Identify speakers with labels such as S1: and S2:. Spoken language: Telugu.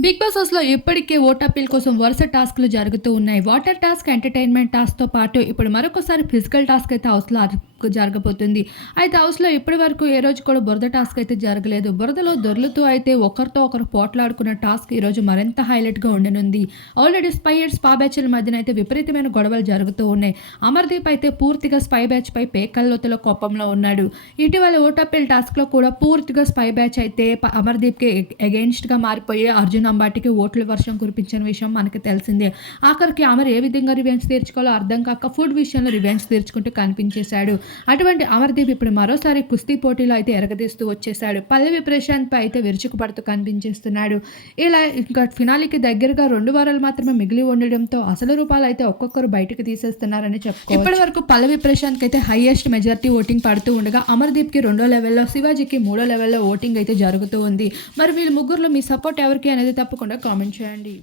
S1: బిగ్ బాస్ హౌస్లో ఇప్పటికే ఓట్ అప్పీల్ కోసం వరుస టాస్క్లు జరుగుతూ ఉన్నాయి. వాటర్ టాస్క్ ఎంటర్టైన్మెంట్ టాస్క్తో పాటు ఇప్పుడు మరొకసారి ఫిజికల్ టాస్క్ అయితే హౌస్లో జరగబోతుంది. అయితే హౌస్లో ఇప్పటి వరకు ఏ రోజు కూడా బురద టాస్క్ అయితే జరగలేదు. బురదలో దొర్లుతూ అయితే ఒకరితో ఒకరు పోట్లాడుకున్న టాస్క్ ఈరోజు మరింత హైలైట్గా ఉండనుంది. ఆల్రెడీ స్పై అండ్ స్పా బ్యాచ్ల మధ్యన అయితే విపరీతమైన గొడవలు జరుగుతూ ఉన్నాయి. అమర్దీప్ అయితే పూర్తిగా స్పై బ్యాచ్ పై పేకల్లోతుల కోపంలో ఉన్నాడు. ఇటీవల ఓటప్పిల్ టాస్క్లో కూడా పూర్తిగా స్పై బ్యాచ్ అయితే అమర్దీప్కి అగెయిన్స్ట్గా మారిపోయి అర్జున్ అంబాటికి ఓట్ల వర్షం కురిపించిన విషయం మనకి తెలిసిందే. ఆఖరికి అమర్ ఏ విధంగా రివెంజ్ తీర్చుకోవాలో అర్థం కాక ఫుడ్ విషయంలో రివెంజ్ తీర్చుకుంటూ కనిపించేశాడు. అటువంటి అమర్దీప్ ఇప్పుడు మరోసారి కుస్తీ పోటీలో అయితే ఎరగదీస్తూ వచ్చేసాడు పల్లవి ప్రశాంత్ పై అయితే విరుచుకుపడుతూ కనిపించేస్తున్నాడు. ఇలా ఇంకా ఫినాలికి దగ్గరగా రెండు వారాలు మాత్రమే మిగిలి ఉండడంతో అసలు రూపాలు అయితే ఒక్కొక్కరు బయటకు తీసేస్తున్నారని చెప్పుకో ఇప్పటి వరకు పల్లవి ప్రశాంత్కి అయితే హైయెస్ట్ మెజారిటీ ఓటింగ్ పడుతూ ఉండగా అమర్దీప్కి రెండో లెవెల్లో శివాజీకి మూడో లెవెల్లో ఓటింగ్ అయితే జరుగుతూ ఉంది. మరి వీళ్ళు ముగ్గురులో మీ సపోర్ట్ ఎవరికి అనేది తప్పకుండా కామెంట్ చేయండి.